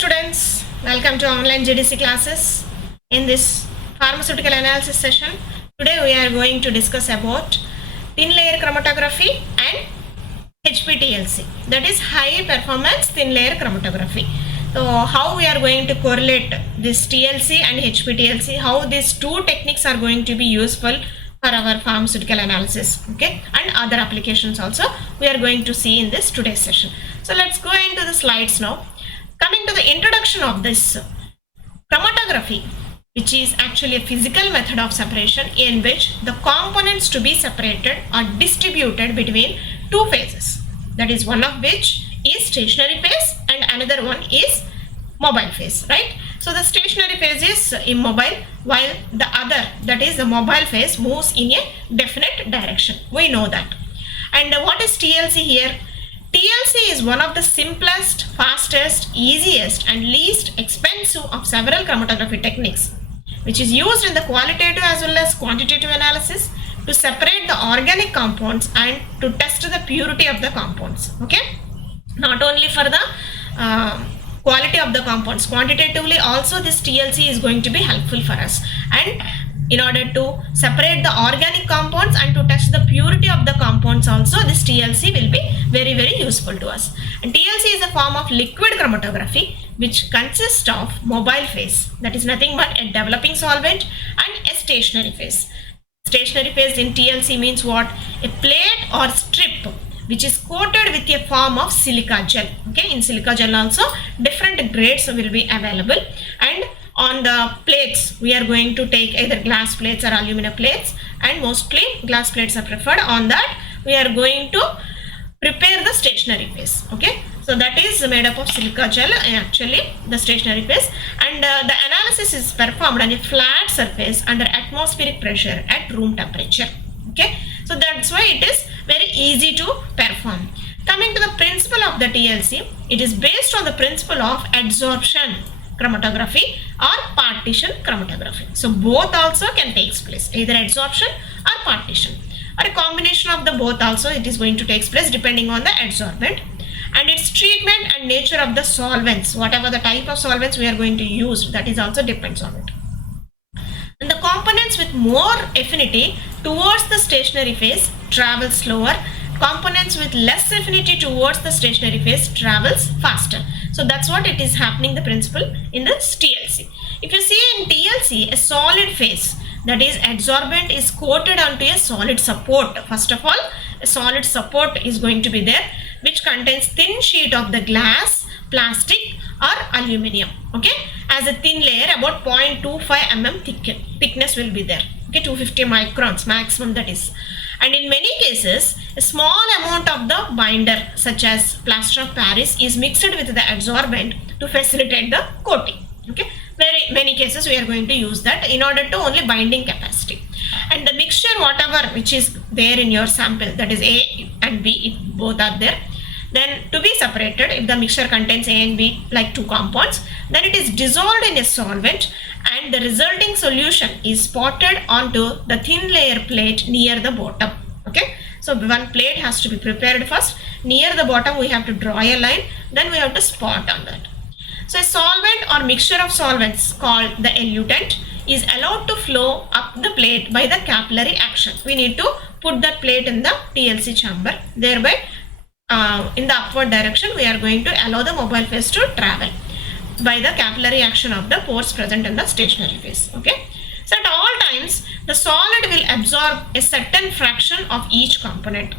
students, welcome to online GDC classes. In this pharmaceutical analysis session, today we are going to discuss about thin layer chromatography and HPTLC, that is high performance thin layer chromatography. So how we are going to correlate this TLC and HPTLC, how these two techniques are going to be useful for our pharmaceutical analysis, okay, and other applications also we are going to see in this today's session. So let's go into the slides now. Coming to the introduction of this chromatography, which is actually a physical method of separation in which the components to be separated are distributed between two phases. That is, one of which is stationary phase and another one is mobile phase, right? So the stationary phase is immobile while the other, that is the mobile phase, moves in a definite direction. We know that. And what is TLC here? TLC is one of the simplest, fastest, easiest and least expensive of several chromatography techniques, which is used in the qualitative as well as quantitative analysis to separate the organic compounds and to test the purity of the compounds. Okay, not only for the quality of the compounds, quantitatively also this TLC is going to be helpful for us, and in order to separate the organic compounds and to test the purity of the compounds also, this TLC will be very useful to us. And TLC is a form of liquid chromatography which consists of mobile phase, that is nothing but a developing solvent, and a stationary phase. Stationary phase in TLC means what? A plate or strip which is coated with a form of silica gel. Okay, in silica gel also different grades will be available, and on the plates we are going to take either glass plates or aluminum plates, and mostly glass plates are preferred. On that we are going to prepare the stationary phase. Okay, so that is made up of silica gel, actually the stationary phase, and the analysis is performed on a flat surface under atmospheric pressure at room temperature. Okay, so that's why it is very easy to perform. Coming to the principle of the TLC, it is based on the principle of adsorption chromatography or partition chromatography. So both also can take place, either adsorption or partition, or a combination of the both also it is going to take place depending on the adsorbent and its treatment and nature of the solvents. Whatever the type of solvents we are going to use, that is also depends on it. And the components with more affinity towards the stationary phase travel slower. Components with less affinity towards the stationary phase travels faster. So that's what it is happening, the principle in this TLC. If you see in TLC, a solid phase, that is adsorbent, is coated onto a solid support. First of all, a solid support is going to be there which contains thin sheet of the glass, plastic or aluminium, okay, as a thin layer about 0.25 mm thickness will be there. Okay, 250 microns maximum, that is. And in many cases, a small amount of the binder such as plaster of Paris is mixed with the adsorbent to facilitate the coating. Okay, very many cases we are going to use that in order to only binding capacity. And the mixture whatever which is there in your sample, that is A and B, if both are there, then to be separated, if the mixture contains A and B like two compounds, then it is dissolved in a solvent and the resulting solution is spotted onto the thin layer plate near the bottom. Okay, so one plate has to be prepared first. Near the bottom we have to draw a line, then we have to spot on that. So a solvent or mixture of solvents called the elutant is allowed to flow up the plate by the capillary action. We need to put that plate in the TLC chamber, thereby in the upward direction we are going to allow the mobile phase to travel by the capillary action of the pores present in the stationary phase. Okay, so at all times the solid will absorb a certain fraction of each component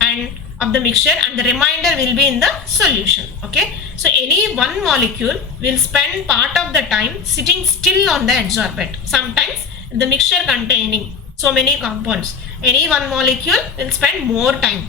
and of the mixture, and the remainder will be in the solution. Okay, so any one molecule will spend part of the time sitting still on the adsorbent. Sometimes the mixture containing so many compounds, any one molecule will spend more time,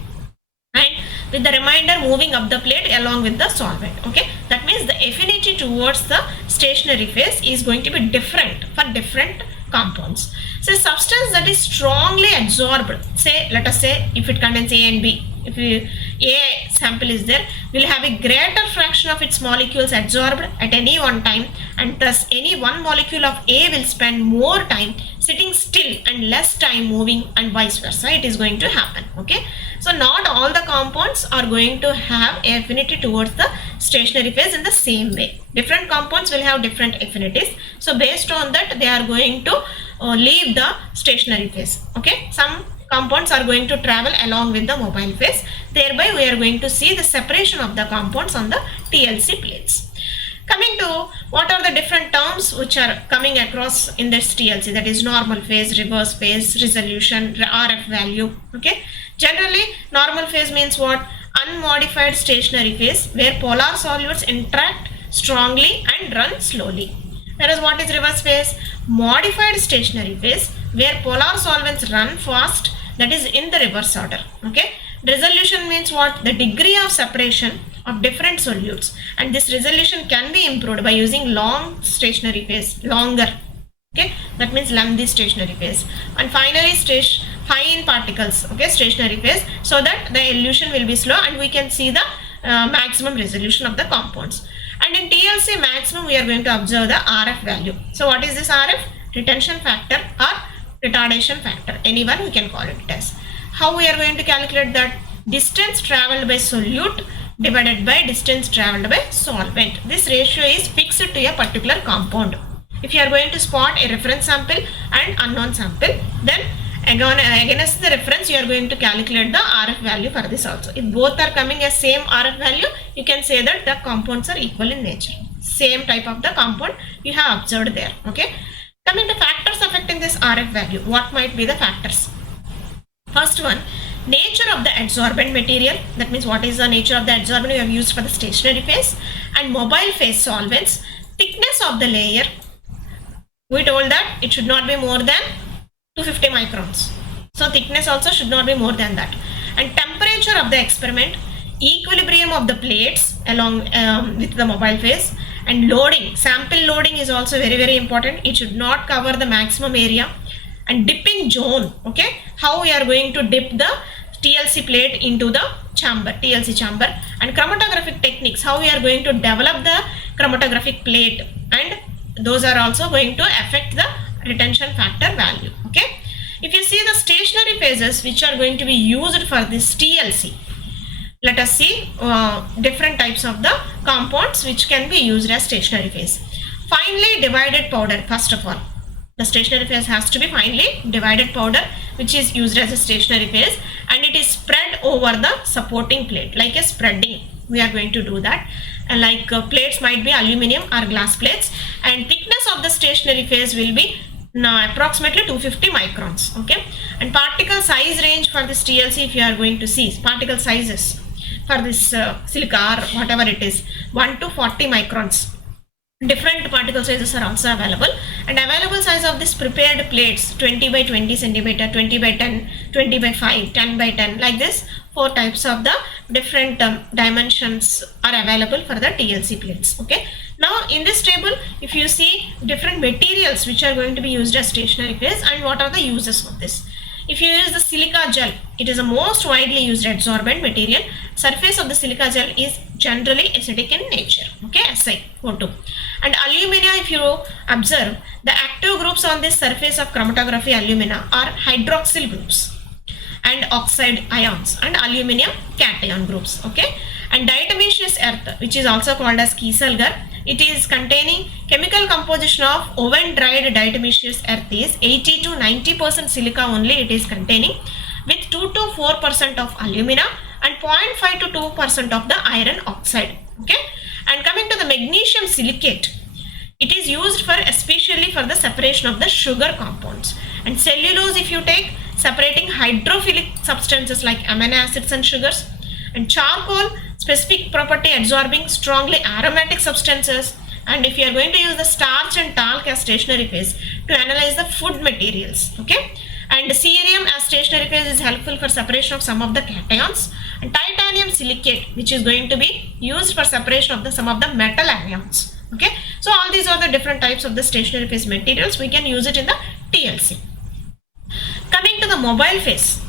and with the remainder moving up the plate along with the solvent. Okay, that means the affinity towards the stationary phase is going to be different for different compounds. So a substance that is strongly adsorbed, say let us say if it contains A and B, if A sample is there, will have a greater fraction of its molecules adsorbed at any one time, and thus any one molecule of A will spend more time sitting still and less time moving, and vice versa it is going to happen. Okay, So not all the compounds are going to have affinity towards the stationary phase in the same way. Different compounds will have different affinities. So based on that, they are going to leave the stationary phase. Okay, some compounds are going to travel along with the mobile phase. Thereby we are going to see the separation of the compounds on the TLC plates. Coming to what are the different terms which are coming across in this TLC, that is normal phase, reverse phase, resolution, RF value. Okay, generally normal phase means what? Unmodified stationary phase where polar solutes interact strongly and run slowly. Whereas what is reverse phase? Modified stationary phase where polar solvents run fast, that is in the reverse order. Okay, resolution means what? The degree of separation of different solutes, and this resolution can be improved by using long stationary phase, longer. Okay, that means lengthy stationary phase. And finally fine particles, okay, stationary phase, so that the elution will be slow and we can see the maximum resolution of the compounds. And in TLC maximum we are going to observe the RF value. So what is this RF? Retention factor or retardation factor, anyone we can call it as. How we are going to calculate that? Distance traveled by solute divided by distance traveled by solvent. This ratio is fixed to a particular compound. If you are going to spot a reference sample and unknown sample, then against the reference you are going to calculate the RF value for this also. If both are coming as same RF value, you can say that the compounds are equal in nature. Same type of the compound you have observed there. Okay. Coming to factors affecting this RF value, what might be the factors? First one, nature of the adsorbent material, that means what is the nature of the adsorbent we have used for the stationary phase, and mobile phase solvents, thickness of the layer. We told that it should not be more than 250 microns. So thickness also should not be more than that. And temperature of the experiment, equilibrium of the plates along with the mobile phase, and loading. Sample loading is also very important. It should not cover the maximum area. And dipping zone, okay, how we are going to dip the TLC plate into the chamber, TLC chamber, and chromatographic techniques, how we are going to develop the chromatographic plate, and those are also going to affect the retention factor value. Okay, if you see the stationary phases which are going to be used for this TLC, let us see different types of the compounds which can be used as stationary phase. Finely divided powder, first of all. The stationary phase has to be finely divided powder which is used as a stationary phase, and it is spread over the supporting plate like a spreading. We are going to do that, and like plates might be aluminum or glass plates, and thickness of the stationary phase will be approximately 250 microns. Okay, and particle size range for this TLC, if you are going to see particle sizes for this silica or whatever it is, 1 to 40 microns. Different particle sizes are also available, and available size of this prepared plates 20 by 20 centimeter, 20 by 10, 20 by 5, 10 by 10, like this 4 types of the different dimensions are available for the TLC plates. Okay, now in this table if you see different materials which are going to be used as stationary phase and what are the uses of this. If you use the silica gel, it is the most widely used adsorbent material. Surface of the silica gel is generally acidic in nature. Okay, SiO2. And alumina, if you observe, the active groups on this surface of chromatography alumina are hydroxyl groups and oxide ions and aluminium cation groups. Okay, and diatomaceous earth, which is also called as kieselguhr, it is containing chemical composition of oven dried diatomaceous earth is 80 to 90% silica only it is containing, with 2 to 4% of alumina and 0.5 to 2% of the iron oxide. Okay, and coming to the magnesium silicate, it is used for especially for the separation of the sugar compounds, and cellulose, if you take, separating hydrophilic substances like amino acids and sugars, and charcoal, specific property absorbing strongly aromatic substances. And if you are going to use the starch and talc as stationary phase to analyze the food materials. Okay, and cerium as stationary phase is helpful for separation of some of the cations, and titanium silicate, which is going to be used for separation of the some of the metal anions. Okay, so all these are the different types of the stationary phase materials. We can use it in the TLC. Coming to the mobile phase,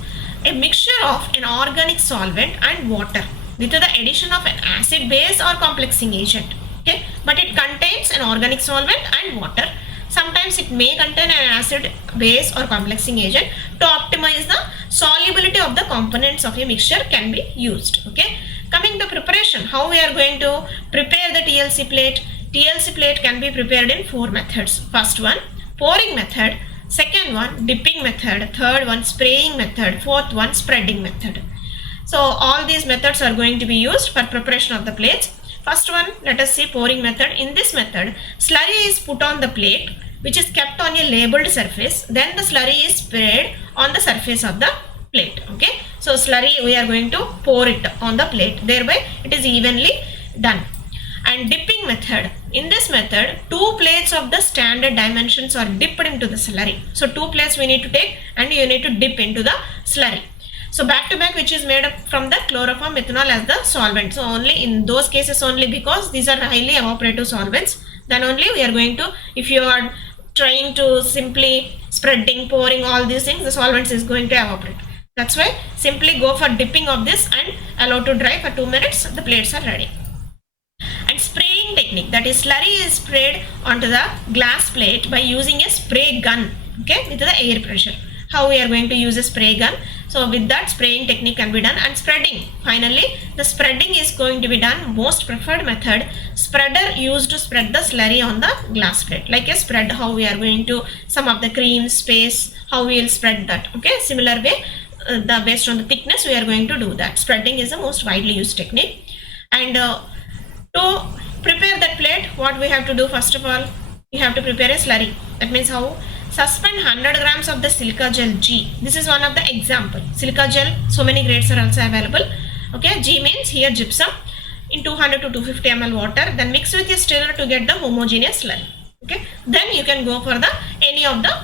a mixture of an organic solvent and water with the addition of an acid base or complexing agent. Okay, but it contains an organic solvent and water. Sometimes it may contain an acid base or complexing agent to optimize the solubility of the components of a mixture can be used. Okay. Coming to preparation, how we are going to prepare the TLC plate? TLC plate can be prepared in 4 methods. First one, pouring method. Second one, dipping method. Third one, spraying method. Fourth one, spreading method. So all these methods are going to be used for preparation of the plates. First one, let us see pouring method. In this method, slurry is put on the plate, which is kept on a labeled surface. Then the slurry is sprayed on the surface of the plate. Okay. So slurry we are going to pour it on the plate. Thereby it is evenly done. And dipping method. In this method, 2 plates of the standard dimensions are dipped into the slurry. So 2 plates we need to take and you need to dip into the slurry. So back to back, which is made up from the chloroform methanol as the solvent. So only in those cases only, because these are highly evaporative solvents, then only we are going to, if you are trying to simply spreading, pouring all these things, the solvents is going to evaporate. That's why simply go for dipping of this and allow to dry for 2 minutes. The plates are ready. And spraying technique, that is slurry is sprayed onto the glass plate by using a spray gun, okay, with the air pressure. How we are going to use a spray gun? So with that, spraying technique can be done. And spreading, finally the spreading is going to be done. Most preferred method, spreader used to spread the slurry on the glass plate, like a spread. How we are going to, some of the cream space, how we will spread that. Okay, similar way, based on the thickness we are going to do that. Spreading is the most widely used technique. And to prepare that plate, what we have to do? First of all, we have to prepare a slurry. That means how? Suspend 100 grams of the silica gel G. This is one of the example. Silica gel, so many grades are also available. Okay, G means here gypsum, in 200 to 250 ml water. Then mix with a stirrer to get the homogeneous slurry. Okay, then you can go for the any of the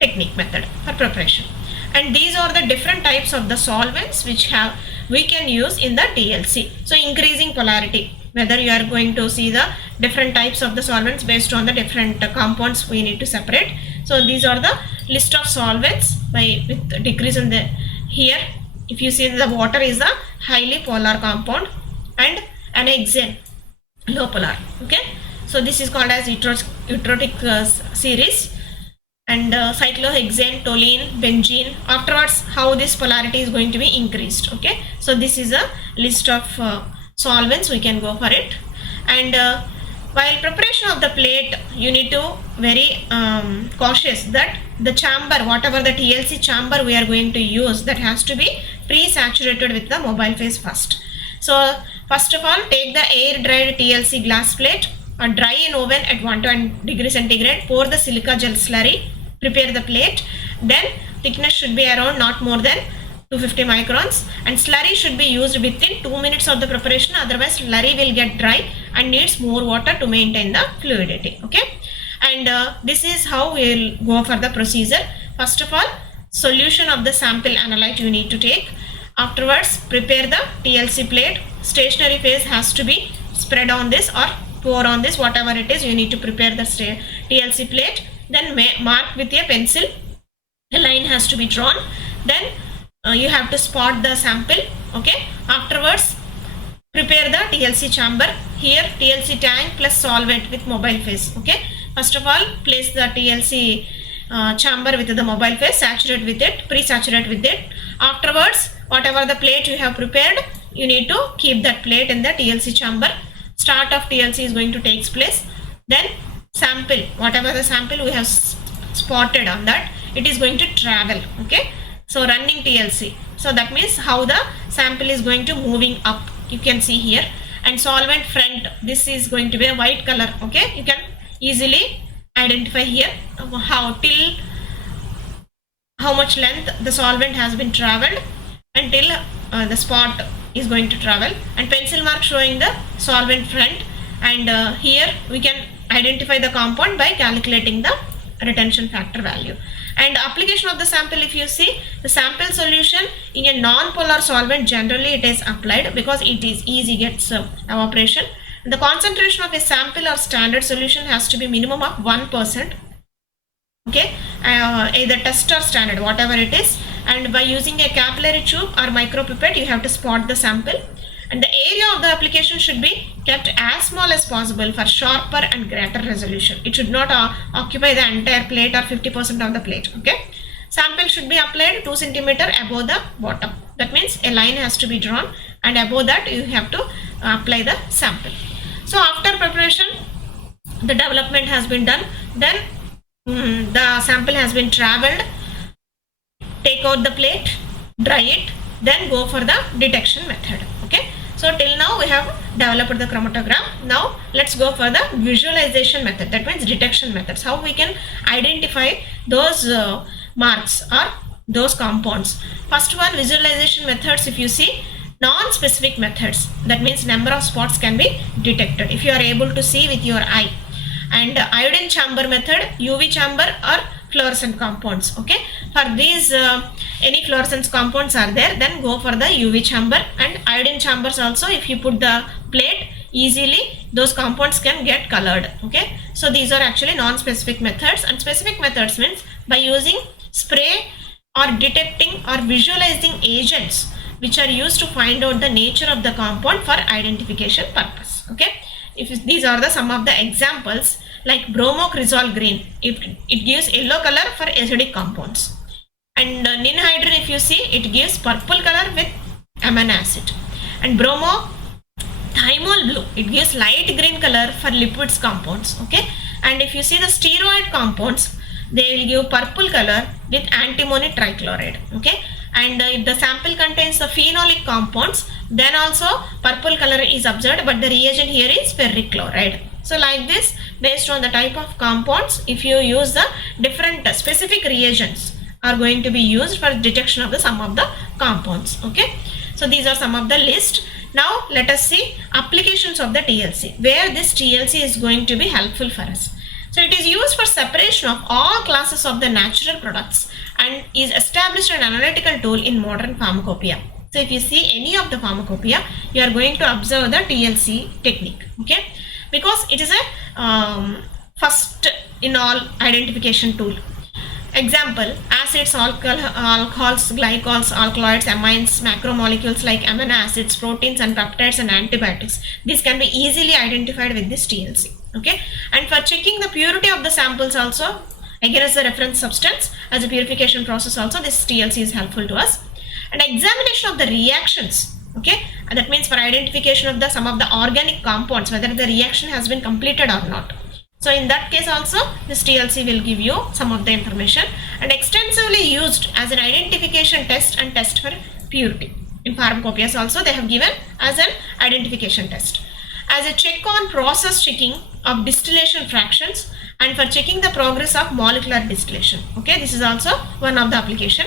technique method for preparation. And these are the different types of the solvents which we can use in the TLC. So increasing polarity, whether you are going to see the different types of the solvents based on the different compounds we need to separate. So these are the list of solvents with decrease in the, here if you see the water is a highly polar compound and an hexane low polar. Okay, so this is called as 𝘂𝙎𝙎𝙎𝙎𝙬 series. And cyclohexane, toluene, benzene. Afterwards, how this polarity is going to be increased. Okay, so this is a list of solvents, we can go for it. And while preparation of the plate, you need to very cautious that the chamber, whatever the TLC chamber we are going to use, that has to be pre-saturated with the mobile phase first. So first of all, take the air dried TLC glass plate or dry in oven at 120 degrees centigrade. Pour the silica gel slurry, prepare the plate. Then thickness should be around not more than 250 microns, and slurry should be used within 2 minutes of the preparation, otherwise slurry will get dry and needs more water to maintain the fluidity. Okay, and this is how we will go for the procedure. First of all, solution of the sample analyte you need to take. Afterwards, prepare the TLC plate. Stationary phase has to be spread on this or pour on this, whatever it is, you need to prepare the TLC plate. Then mark with a pencil, a line has to be drawn. Then you have to spot the sample. Okay, afterwards prepare the TLC chamber. Here TLC tank plus solvent with mobile phase. Okay, first of all place the TLC chamber with the mobile phase, saturate with it, pre-saturate with it. Afterwards, whatever the plate you have prepared, you need to keep that plate in the TLC chamber. Start of TLC is going to take place. Then sample, whatever the sample we have spotted on that, it is going to travel. Okay, so running TLC, so that means how the sample is going to moving up, you can see here. And solvent front, this is going to be a white color. Okay, you can easily identify here how much length the solvent has been traveled until the spot is going to travel, and pencil mark showing the solvent front. And here we can identify the compound by calculating the retention factor value. And application of the sample, if you see the sample solution in a non-polar solvent, generally it is applied because it is easy gets evaporation. The concentration of a sample or standard solution has to be minimum of 1%. Okay, either test or standard, whatever it is. And by using a capillary tube or micropipette, you have to spot the sample. And the area of the application should be kept as small as possible for sharper and greater resolution. It should not occupy the entire plate or 50% of the plate. Okay, sample should be applied 2 centimeter above the bottom. That means a line has to be drawn and above that you have to apply the sample. So after preparation, the development has been done, then the sample has been traveled, take out the plate, dry it, then go for the detection method. Okay, so till now we have developed the chromatogram. Now let's go for the visualization method, that means detection methods, how we can identify those marks or those compounds. First one, visualization methods. If you see, non-specific methods, that means number of spots can be detected if you are able to see with your eye. And iodine chamber method, UV chamber or fluorescent compounds. Okay, for these any fluorescent compounds are there, then go for the UV chamber. And iodine chambers also, if you put the plate, easily those compounds can get colored. Okay, so these are actually non-specific methods. And specific methods means by using spray or detecting or visualizing agents which are used to find out the nature of the compound for identification purpose. Okay, if these are the some of the examples, like bromocresol green, it gives yellow color for acidic compounds. And ninhydrin, if you see, it gives purple color with amino acid. And bromothymol blue, it gives light green color for lipids compounds. Okay, and if you see the steroid compounds, they will give purple color with antimony trichloride. Okay, and if the sample contains the phenolic compounds, then also purple color is observed, but the reagent here is ferric chloride. So like this, based on the type of compounds, if you use the different specific reagents are going to be used for detection of the some of the compounds. Okay, so these are some of the list. Now let us see applications of the TLC, where this TLC is going to be helpful for us. So it is used for separation of all classes of the natural products and is established an analytical tool in modern pharmacopoeia. So if you see any of the pharmacopoeia, you are going to observe the TLC technique. Okay, because it is a first in all identification tool. Example, acids, alcohols, glycols, alkaloids, amines, macromolecules like amino acids, proteins and peptides and antibiotics. These can be easily identified with this TLC. Okay, and for checking the purity of the samples also, against the reference substance as a purification process also, this TLC is helpful to us. And examination of the reactions. Okay, and that means for identification of the some of the organic compounds, whether the reaction has been completed or not. So in that case also, this TLC will give you some of the information, and extensively used as an identification test and test for purity. In pharmacopoeias also they have given as an identification test. As a check on process checking of distillation fractions and for checking the progress of molecular distillation. Okay, this is also one of the application.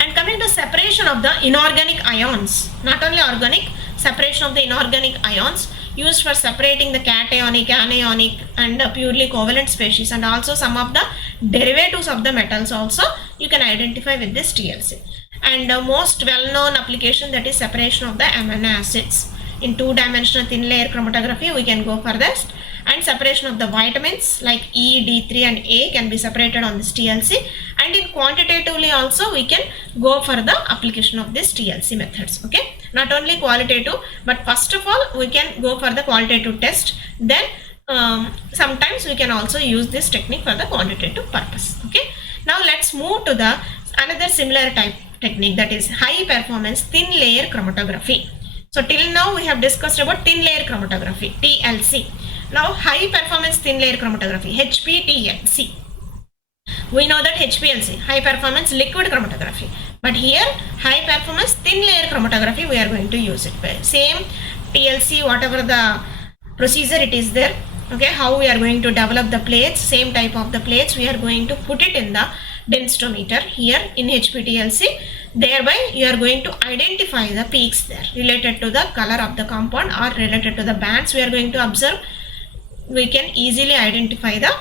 And coming to separation of the inorganic ions, not only organic, separation of the inorganic ions used for separating the cationic, anionic and purely covalent species, and also some of the derivatives of the metals also you can identify with this TLC. And most well-known application, that is separation of the amino acids. In two-dimensional thin layer chromatography we can go furthest, and separation of the vitamins like E, D3 and A can be separated on this TLC. And in quantitatively also we can go for the application of this TLC methods. Okay, not only qualitative, but first of all we can go for the qualitative test, then sometimes we can also use this technique for the quantitative purpose. Okay, now let's move to the another similar type technique, that is high performance thin layer chromatography. So till now we have discussed about thin layer chromatography, TLC. Now high performance thin layer chromatography, HPTLC. We know that HPLC, high performance liquid chromatography, but here high performance thin layer chromatography we are going to use it. Same TLC, whatever the procedure it is there. Okay, how we are going to develop the plates, same type of the plates we are going to put it in the densitometer here in HPTLC. Thereby you are going to identify the peaks there related to the color of the compound or related to the bands we are going to observe. We can easily identify the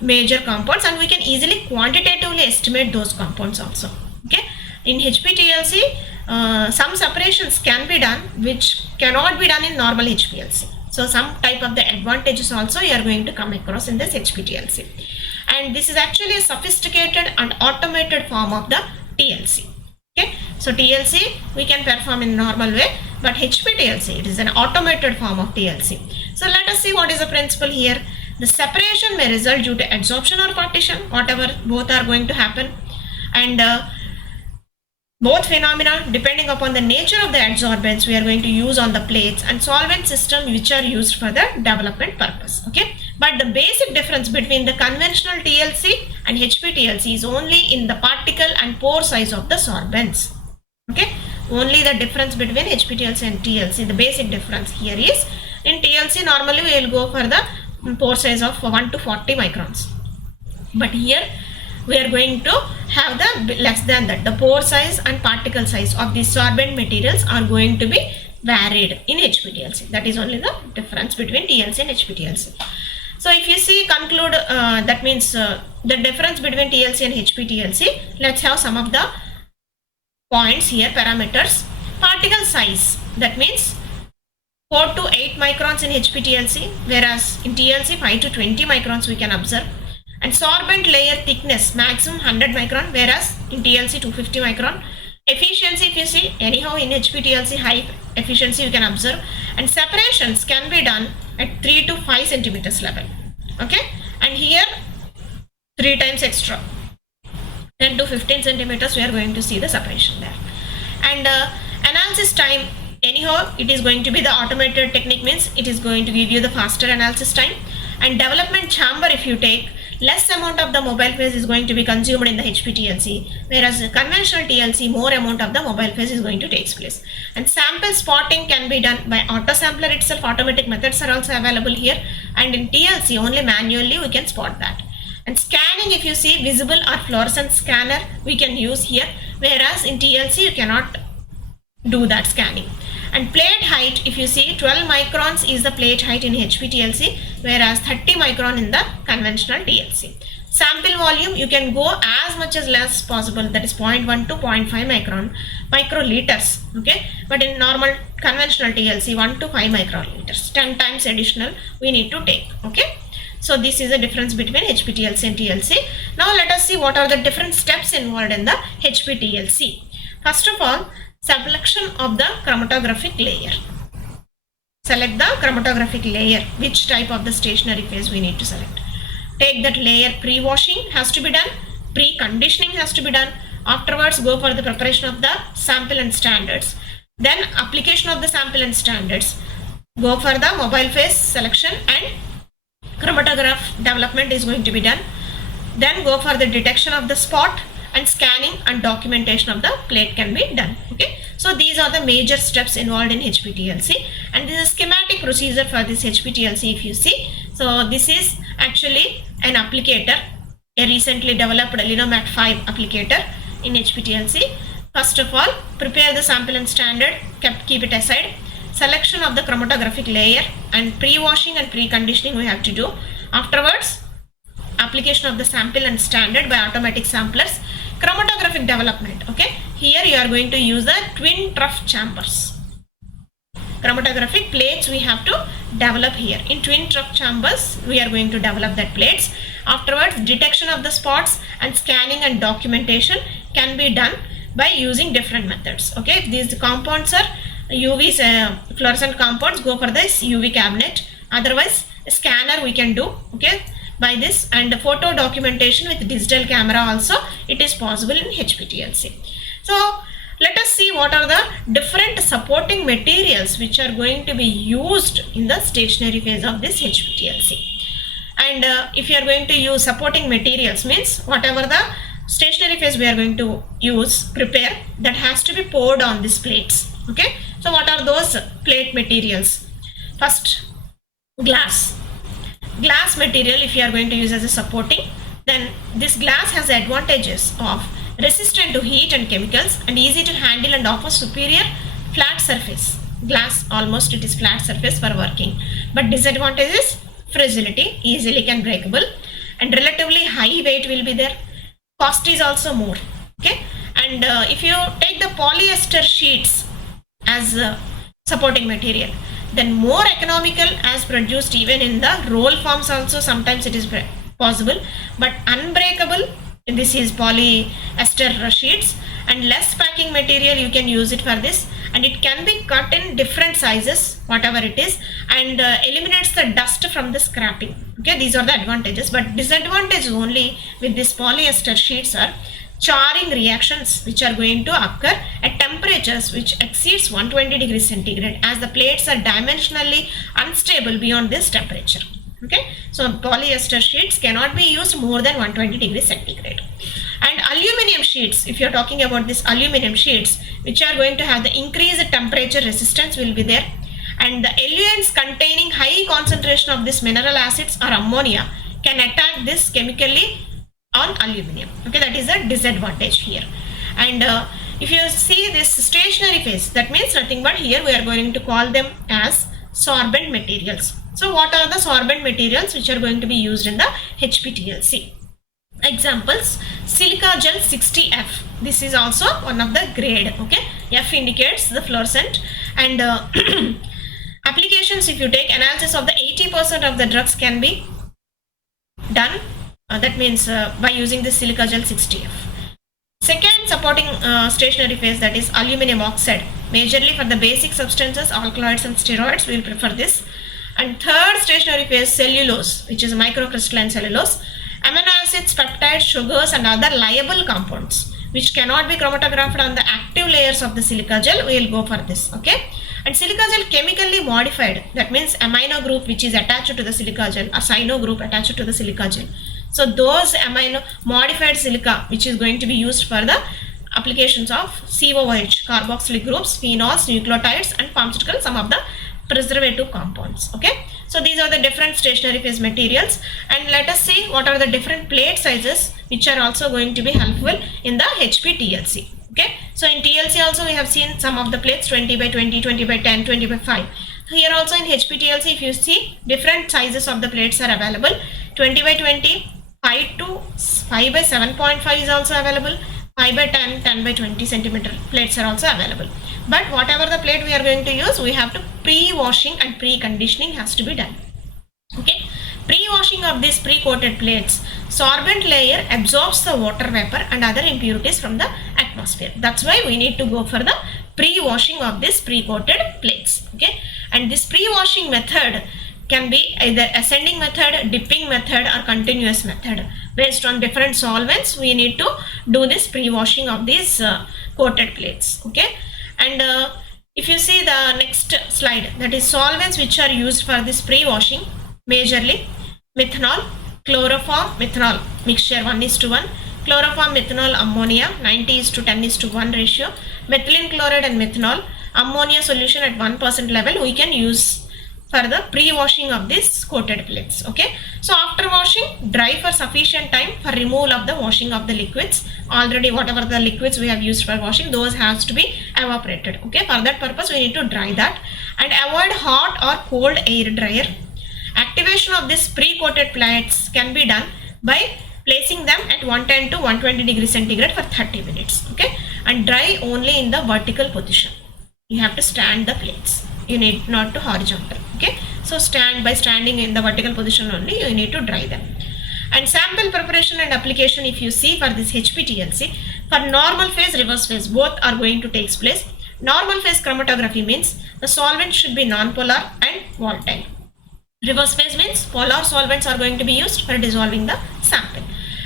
major compounds, and we can easily quantitatively estimate those compounds also. Okay, in HPTLC some separations can be done which cannot be done in normal HPLC. So some type of the advantages also you are going to come across in this HPTLC. And this is actually a sophisticated and automated form of the TLC. Okay, so TLC we can perform in normal way, but HPTLC, it is an automated form of TLC. So let us see what is the principle here. The separation may result due to adsorption or partition, whatever, both are going to happen. And both phenomena, depending upon the nature of the adsorbents we are going to use on the plates, and solvent system which are used for the development purpose. Okay, but the basic difference between the conventional TLC and HPTLC is only in the particle and pore size of the sorbents. Okay, only the difference between HPTLC and TLC, the basic difference here is, in TLC normally we will go for the pore size of 1 to 40 microns, but here we are going to have the less than that. The pore size and particle size of the sorbent materials are going to be varied in HPTLC. That is only the difference between TLC and HPTLC. So if you see conclude, that means the difference between TLC and HPTLC, let's have some of the points here, parameters. Particle size, that means 4 to 8 microns in HPTLC, whereas in TLC 5 to 20 microns we can observe. And sorbent layer thickness, maximum 100 micron, whereas in TLC 250 micron. Efficiency, if you see, anyhow in HPTLC high efficiency you can observe. And separations can be done at 3 to 5 centimeters level. Okay, and here 3 times extra, 10 to 15 centimeters we are going to see the separation there. And analysis time, anyhow it is going to be the automated technique, means it is going to give you the faster analysis time. And development chamber, if you take, less amount of the mobile phase is going to be consumed in the HPTLC, whereas the conventional TLC more amount of the mobile phase is going to take place. And sample spotting can be done by auto sampler itself. Automatic methods are also available here, and in TLC only manually we can spot that. And scanning, if you see, visible or fluorescent scanner we can use here, whereas in TLC you cannot do that scanning. And plate height, if you see, 12 microns is the plate height in HPTLC, whereas 30 micron in the conventional TLC. Sample volume, you can go as much as less possible, that is 0.1 to 0.5 microliters. Okay, but in normal conventional TLC 1 to 5 microliters, 10 times additional we need to take. Okay, so this is the difference between HPTLC and TLC. Now let us see what are the different steps involved in the HPTLC. First of all, selection of the chromatographic layer. Select the chromatographic layer, which type of the stationary phase we need to select. Take that layer, pre-washing has to be done, pre-conditioning has to be done. Afterwards go for the preparation of the sample and standards. Then application of the sample and standards. Go for the mobile phase selection and chromatograph development is going to be done. Then go for the detection of the spot, and scanning and documentation of the plate can be done. Okay, so these are the major steps involved in HPTLC, and this is a schematic procedure for this HPTLC if you see. So this is actually an applicator, a recently developed Linomat 5 applicator in HPTLC. First of all, prepare the sample and standard, keep it aside. Selection of the chromatographic layer and pre-washing and pre-conditioning we have to do. Afterwards, application of the sample and standard by automatic samplers. Chromatographic development. Okay, here you are going to use the twin trough chambers. Chromatographic plates we have to develop here. In twin trough chambers we are going to develop that plates. Afterwards, detection of the spots and scanning and documentation can be done by using different methods. Okay, if these compounds are UV fluorescent compounds, go for this UV cabinet. Otherwise, a scanner we can do. Okay, by this, and photo documentation with digital camera also it is possible in HPTLC. So let us see what are the different supporting materials which are going to be used in the stationary phase of this HPTLC. And if you are going to use supporting materials, means whatever the stationary phase we are going to use, prepare, that has to be poured on these plates. Okay, so what are those plate materials? First, glass. Glass material if you are going to use as a supporting, then this glass has the advantages of resistant to heat and chemicals and easy to handle and offers superior flat surface. Glass, almost it is flat surface for working, but disadvantage is fragility, easily can breakable, and relatively high weight will be there. Cost is also more. Okay, and if you take the polyester sheets as a supporting material, then more economical as produced even in the roll forms also sometimes it is possible, but unbreakable, this is polyester sheets, and less packing material you can use it for this, and it can be cut in different sizes, whatever it is, and eliminates the dust from the scrapping. Okay, these are the advantages, but disadvantage only with this polyester sheets are charring reactions which are going to occur at temperatures which exceeds 120 degrees centigrade, as the plates are dimensionally unstable beyond this temperature. Okay, so polyester sheets cannot be used more than 120 degrees centigrade. And aluminum sheets, if you are talking about this aluminum sheets which are going to have the increased temperature resistance will be there, and the eluents containing high concentration of this mineral acids or ammonia can attack this chemically on aluminum. Okay, that is a disadvantage here. And if you see this stationary phase, that means nothing but here we are going to call them as sorbent materials. So what are the sorbent materials which are going to be used in the HPTLC? Examples: silica gel 60F. This is also one of the grade. Okay, F indicates the fluorescent. And applications, if you take analysis of the 80% of the drugs can be done. That means by using this silica gel 60F. Second supporting stationary phase, that is aluminum oxide, majorly for the basic substances, alkaloids and steroids, we will prefer this. And third stationary phase, cellulose, which is microcrystalline cellulose, amino acids, peptides, sugars and other liable compounds which cannot be chromatographed on the active layers of the silica gel, we will go for this. Okay, and silica gel chemically modified, that means amino group which is attached to the silica gel, or cyano group attached to the silica gel. So those amino modified silica which is going to be used for the applications of COOH, carboxylic groups, phenols, nucleotides and pharmaceutical, some of the preservative compounds. Okay, so these are the different stationary phase materials, and let us see what are the different plate sizes which are also going to be helpful in the HPTLC. Okay, so in TLC also we have seen some of the plates 20 by 20, 20 by 10, 20 by 5. Here also in HPTLC, if you see, different sizes of the plates are available. 20 by 20, 5 to 5 by 7.5 is also available. 5 by 10, 10 by 20 centimeter plates are also available. But whatever the plate we are going to use, we have to pre-washing and pre-conditioning has to be done. Okay, pre-washing of these pre-coated plates, sorbent layer absorbs the water vapor and other impurities from the atmosphere. That's why we need to go for the pre-washing of this pre-coated plates. Okay, and this pre-washing method can be either ascending method, dipping method or continuous method. Based on different solvents, we need to do this pre-washing of these coated plates. Okay, and if you see the next slide, that is solvents which are used for this pre-washing, majorly methanol, chloroform, methanol mixture 1:1, chloroform, methanol, ammonia 90:10:1 ratio, methylene chloride and methanol, ammonia solution at 1% level we can use for the pre-washing of these coated plates. Okay, so after washing, dry for sufficient time for removal of the washing of the liquids. Already whatever the liquids we have used for washing, those has to be evaporated. Okay, for that purpose we need to dry that, and avoid hot or cold air dryer. Activation of these pre-coated plates can be done by placing them at 110 to 120 degrees centigrade for 30 minutes. Okay, and dry only in the vertical position. You have to stand the plates. You need not to horizontal. Okay, so standing in the vertical position only, you need to dry them. And sample preparation and application, if you see for this HPTLC, for normal phase, reverse phase, both are going to take place. Normal phase chromatography means the solvent should be non-polar and volatile. Reverse phase means polar solvents are going to be used for dissolving the sample.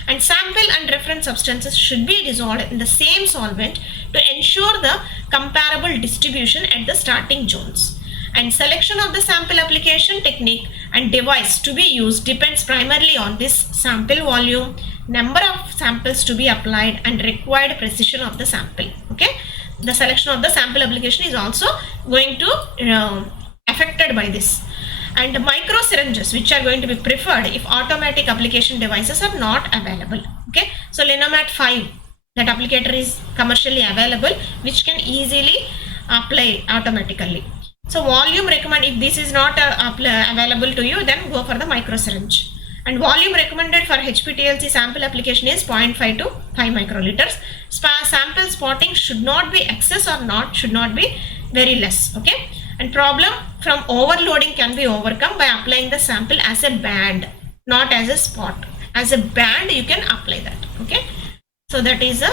And sample and reference substances should be dissolved in the same solvent to ensure the comparable distribution at the starting zones. And selection of the sample application technique and device to be used depends primarily on this sample volume, number of samples to be applied and required precision of the sample. Okay, the selection of the sample application is also going to affected by this. And micro syringes which are going to be preferred if automatic application devices are not available. Okay, so Linomat 5, that applicator is commercially available which can easily apply automatically. So volume recommended, if this is not available to you, then go for the micro syringe. And volume recommended for HPTLC sample application is 0.5 to 5 microliters. Sample spotting should not be excess or should not be very less. Okay, and problem from overloading can be overcome by applying the sample as a band, not as a spot. As a band you can apply that. Okay, so that is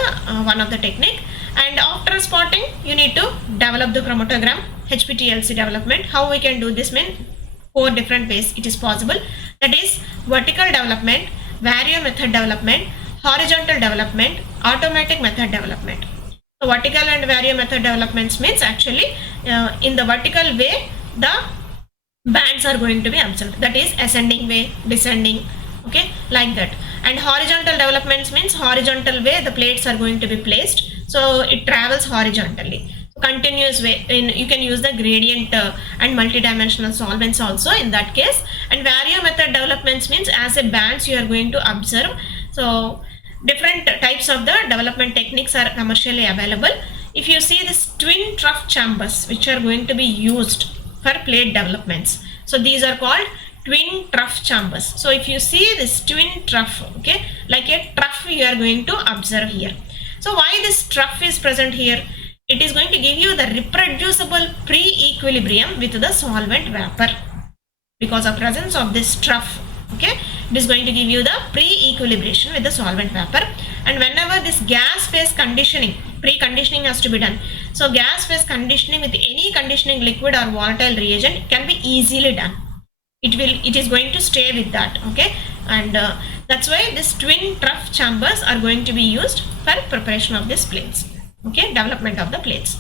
one of the technique. And after spotting, you need to develop the chromatogram, HPTLC development. How we can do this? Mean 4 different ways it is possible. That is vertical development, vario method development, horizontal development, automatic method development. So vertical and vario method developments means actually in the vertical way the bands are going to be observed. That is ascending way, descending, okay, like that. And horizontal developments means horizontal way the plates are going to be placed, so it travels horizontally. So continuous way, you can use the gradient and multidimensional solvents also in that case. And vario method developments means as a bands you are going to observe. So different types of the development techniques are commercially available. If you see this twin trough chambers which are going to be used for plate developments, so these are called twin trough chambers. So if you see this twin trough, okay, like a trough you are going to observe here. So why this trough is present here? It is going to give you the reproducible pre-equilibrium with the solvent vapor. Because of presence of this trough, okay, it is going to give you the pre-equilibration with the solvent vapor. And whenever this gas phase conditioning, pre-conditioning has to be done. So gas phase conditioning with any conditioning liquid or volatile reagent can be easily done. It is going to stay with that, okay. And that's why this twin trough chambers are going to be used for preparation of these plates, okay, development of the plates.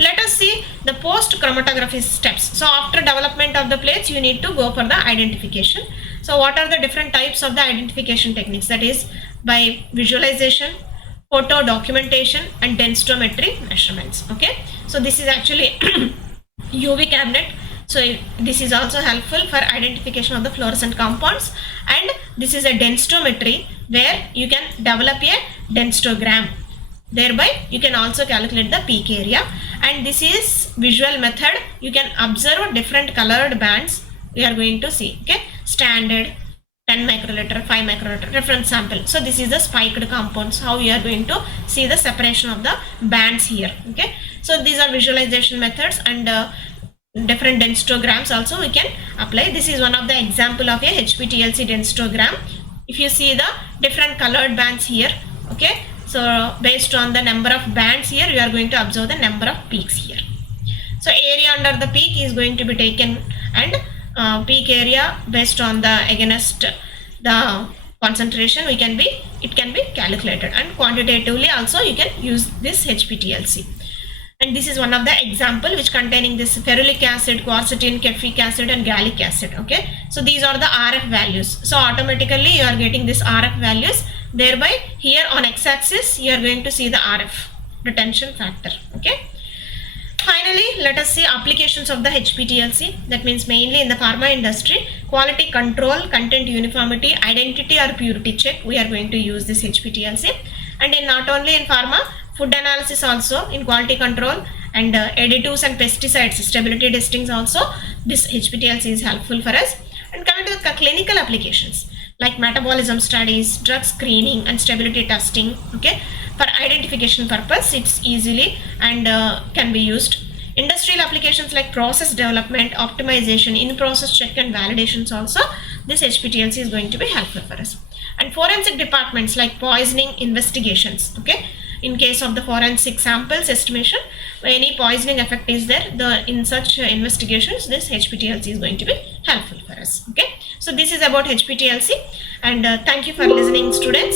Let us see the post chromatography steps. So after development of the plates, you need to go for the identification. So what are the different types of the identification techniques? That is by visualization, photo documentation, and densitometry measurements, okay. So this is actually UV cabinet. So this is also helpful for identification of the fluorescent compounds. And this is a densitometry where you can develop a densitogram. Thereby you can also calculate the peak area. And this is visual method. You can observe different colored bands we are going to see, okay. Standard, 10 microliter, 5 microliter, reference sample. So this is the spiked compounds, how you are going to see the separation of the bands here, okay. So these are visualization methods. And different densitograms also we can apply. This is one of the example of a HPTLC densitogram. If you see the different colored bands here, okay, so based on the number of bands here, you are going to observe the number of peaks here. So area under the peak is going to be taken, and peak area based on the against the concentration it can be calculated. And quantitatively also you can use this HPTLC. And this is one of the example which containing this ferulic acid, quercetin, caffeic acid, and gallic acid, okay. So these are the RF values. So automatically you are getting this RF values. Thereby here on x-axis you are going to see the RF retention factor, okay. Finally, let us see applications of the HPTLC. That means mainly in the pharma industry, quality control, content uniformity, identity or purity check, we are going to use this HPTLC. And in not only in pharma, food analysis also, in quality control, and additives and pesticides stability testings also, this HPTLC is helpful for us. And coming to the clinical applications like metabolism studies, drug screening, and stability testing, okay, for identification purpose it's easily and can be used. Industrial applications like process development, optimization, in-process check and validations also, this HPTLC is going to be helpful for us. And forensic departments like poisoning investigations, okay, in case of the forensic samples estimation, any poisoning effect is there, in such investigations this HPTLC is going to be helpful for us, okay. So this is about HPTLC, and thank you for listening, students.